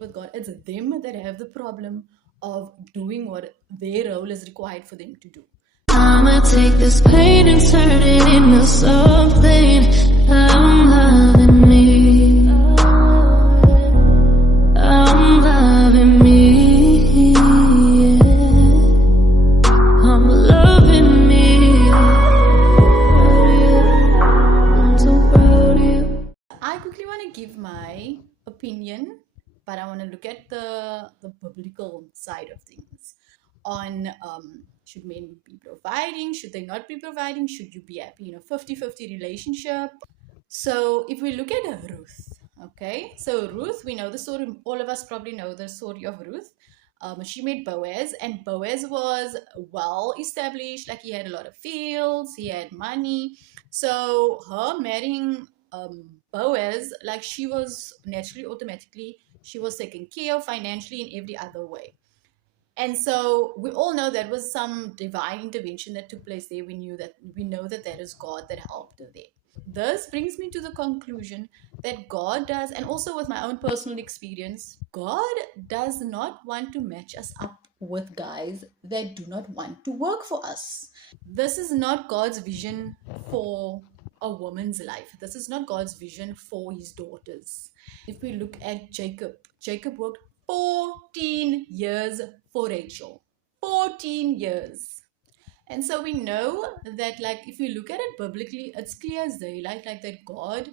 with God. It's them that have the problem of doing what their role is required for them to do. I'ma take this pain and turn it into something. I'm loving me. I'm loving me. I'm loving me. I'm so proud of you. I quickly want to give my opinion, but I want to look at the biblical side of things on should men be providing, should they not be providing, should you be happy in a 50-50 relationship. So if we look at Ruth, okay, so Ruth, we know the story, all of us probably know the story of Ruth. She met Boaz, and Boaz was well established, like he had a lot of fields, he had money. So her marrying Boaz, like she was naturally, automatically, she was taken care of financially in every other way. And so we all know that was some divine intervention that took place there. We know that that is God that helped her there. This brings me to the conclusion that God does, and also with my own personal experience, God does not want to match us up with guys that do not want to work for us. This is not God's vision for a woman's life. This is not God's vision for his daughters. If we look at Jacob worked 14 years for Rachel. 14 years. And so we know that, like, if you look at it biblically, it's clear as daylight, like that God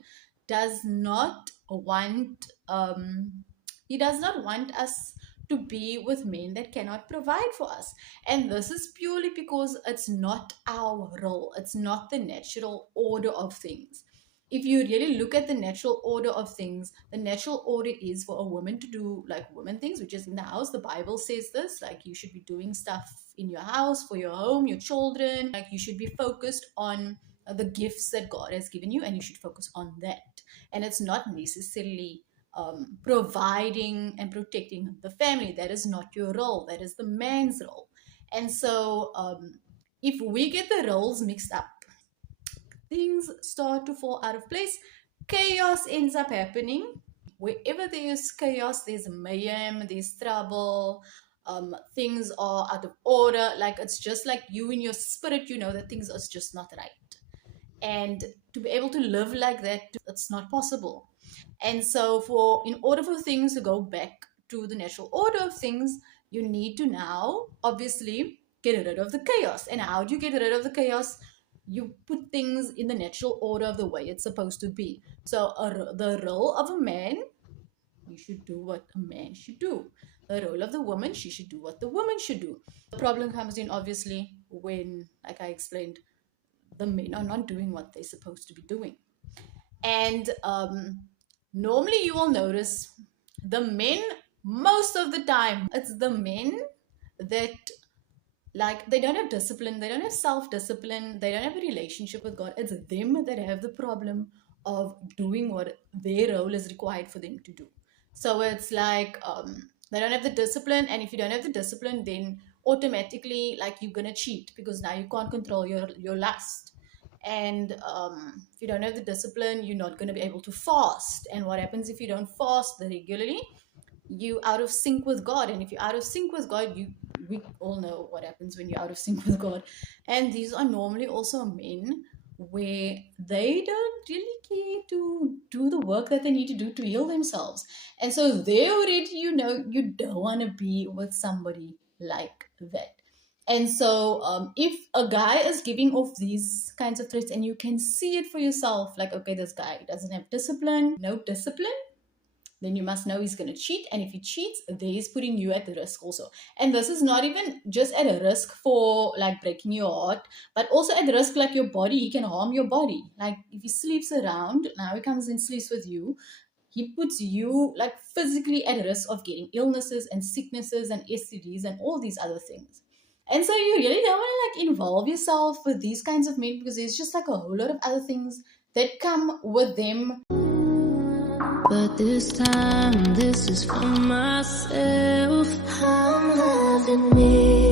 does not want, he does not want us to be with men that cannot provide for us. And this is purely because it's not our role. It's not the natural order of things. If you really look at the natural order of things, the natural order is for a woman to do like woman things, which is in the house. The Bible says this, like you should be doing stuff in your house, for your home, your children. Like you should be focused on the gifts that God has given you, and you should focus on that. And it's not necessarily providing and protecting the family. That is not your role. That is the man's role. And so if we get the roles mixed up, things start to fall out of place. Chaos ends up happening. Wherever there is chaos, there's mayhem, there's trouble, things are out of order. Like it's just like you in your spirit, you know that things are just not right. And to be able to live like that, it's not possible. And so in order for things to go back to the natural order of things, you need to now obviously get rid of the chaos. And how do you get rid of the chaos? You put things in the natural order of the way it's supposed to be. So the role of a man, you should do what a man should do. The role of the woman, she should do what the woman should do. The problem comes in obviously when, like I explained, the men are not doing what they're supposed to be doing. And normally you will notice the men, most of the time, it's the men that, like, they don't have discipline, they don't have self-discipline, they don't have a relationship with God. It's them that have the problem of doing what their role is required for them to do. So it's like they don't have the discipline, and if you don't have the discipline, then automatically, like, you're gonna cheat because now you can't control your lust. And if you don't have the discipline, you're not going to be able to fast. And what happens if you don't fast regularly? You out of sync with God. And if you're out of sync with God, we all know what happens when you're out of sync with God. And these are normally also men where they don't really care to do the work that they need to do to heal themselves. And so they already, you don't want to be with somebody like that. And so if a guy is giving off these kinds of traits and you can see it for yourself, like, okay, this guy doesn't have discipline, no discipline, then you must know he's going to cheat. And if he cheats, he's putting you at risk also. And this is not even just at a risk for like breaking your heart, but also at risk like your body. He can harm your body. Like if he sleeps around, now he comes and sleeps with you, he puts you like physically at risk of getting illnesses and sicknesses and STDs and all these other things. And so you really don't want to like involve yourself with these kinds of men because there's just like a whole lot of other things that come with them. But this time, this is for myself. I'm loving me.